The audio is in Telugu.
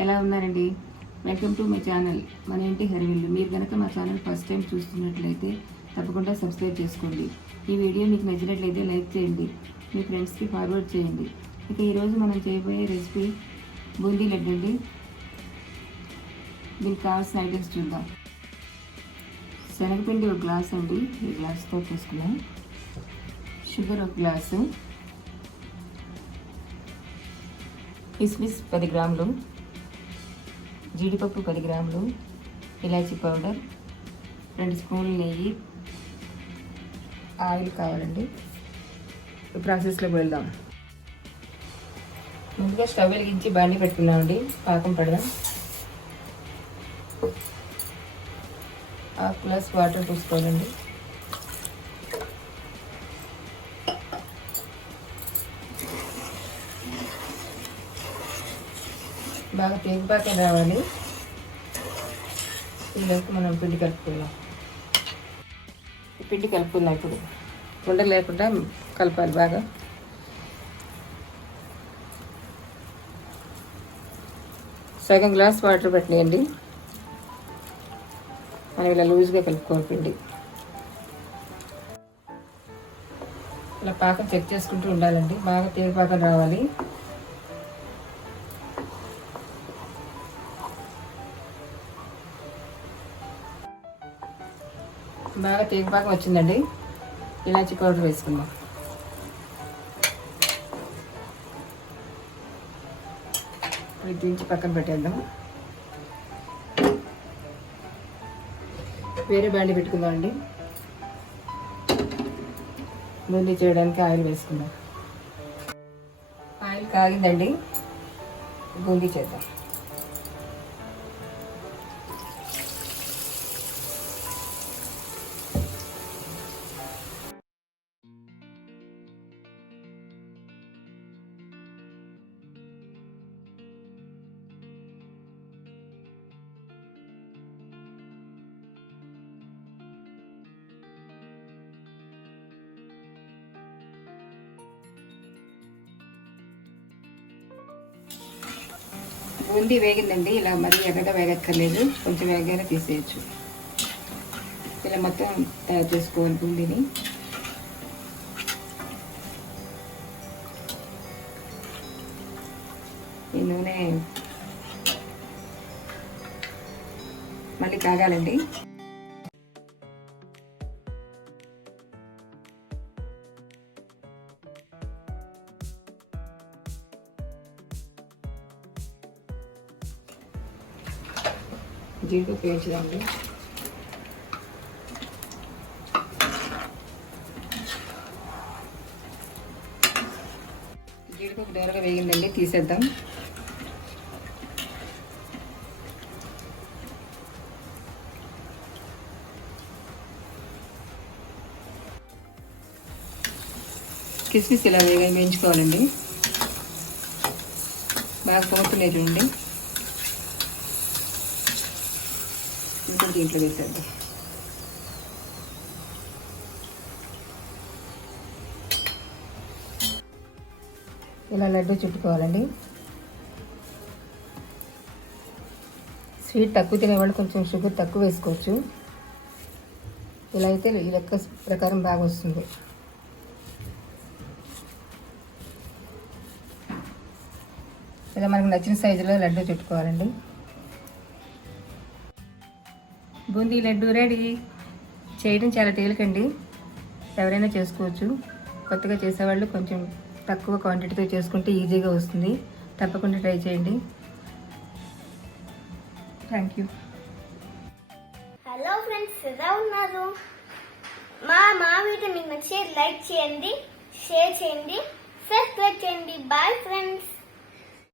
ఎలా ఉన్నారండి? వెల్కమ్ టు మై ఛానల్ మన ఇంటి హరివిల్లు. మీరు కనుక మా ఛానల్ ఫస్ట్ టైం చూస్తున్నట్లయితే తప్పకుండా సబ్స్క్రైబ్ చేసుకోండి. ఈ వీడియో మీకు నచ్చినట్లయితే లైక్ చేయండి, మీ ఫ్రెండ్స్కి ఫార్వర్డ్ చేయండి. ఇక ఈరోజు మనం చేయబోయే రెసిపీ బూందీ లడ్డు అండి. దీనికి కావాల్సిన ఐటమ్స్ చూద్దాం. శనగపిండి ఒక గ్లాస్ అండి, ఈ గ్లాస్తో తీసుకున్నాం. షుగర్ ఒక గ్లాసు, కిస్మిస్ 10 గ్రాములు, జీడిపప్పు 10 గ్రాములు, ఇలాచీ పౌడర్, 2 స్పూన్లు నెయ్యి, ఆయిల్ కావాలండి. ఈ ప్రాసెస్లోకి వెళ్దాం. ముందుగా స్టవ్ వెలిగించి బాండి పెట్టుకున్నామండి. పాకం పెడదాం. 1/2 గ్లాస్ వాటర్ పోసుకోవాలండి. బాగా తేగిపాకం రావాలి. ఈలోపు మనం పిండి కలుపుకుందాం. పిండి కలుపుకుందాం. ఇప్పుడు ఉండలు లేకుండా కలపాలి బాగా. సగం గ్లాస్ వాటర్ పెట్టినాయండి. మనం ఇలా లూజ్గా కలుపుకోవాలి పిండి. ఇలా పాకం చెక్ చేసుకుంటూ ఉండాలండి. బాగా తేగిపాకం రావాలి. బాగా తేగిపాకం వచ్చిందండి. ఇలాచీ పౌడర్ వేసుకుందాం. ఇది దించి పక్కన పెట్టేద్దాం. వేరే బాండి పెట్టుకుందాం అండి. బూందీ చేయడానికి ఆయిల్ వేసుకుందాం. ఆయిల్ కాగిందండి. బూందీ చేద్దాం. బూందీ వేగిందండి. ఇలా మరీ ఎర్రగా వేగక్కర్లేదు, కొంచెం వేగగానే తీసేయచ్చు. ఇలా మొత్తం తయారు చేసుకోవాలి బూందీని. ఈ నూనె మళ్ళీ కాగాలండి. జీడిపప్పు వేయించుదామండి. జీడిపప్పు దూరగా వేగిందండి, తీసేద్దాం. కిస్మిస్ ఇలా వేయించుకోవాలండి. బాగా పొంగుతున్నాయి చూడండి. ఇప్పుడు దీంట్లో వేసేద్దాం. ఇలా లడ్డు చుట్టుకోవాలండి. స్వీట్ తక్కువ తినేవాళ్ళు కొంచెం షుగర్ తక్కువ వేసుకోవచ్చు. ఇలా అయితే ఈ లెక్క ప్రకారం బాగా వస్తుంది. ఇలా మనకు నచ్చిన సైజులో లడ్డు చుట్టుకోవాలండి. బూందీ లడ్డు రెడీ. చేయడం చాలా తేలికండి, ఎవరైనా చేసుకోవచ్చు. కొత్తగా చేసేవాళ్ళు కొంచెం తక్కువ క్వాంటిటీతో చేసుకుంటే ఈజీగా వస్తుంది. తప్పకుండా ట్రై చేయండి. Thank you. హలో ఫ్రెండ్స్, ఎలా ఉన్నారు? మా వీడియో మీకు నచ్చితే లైక్ చేయండి, షేర్ చేయండి, సబ్స్క్రైబ్ చేయండి. Bye friends.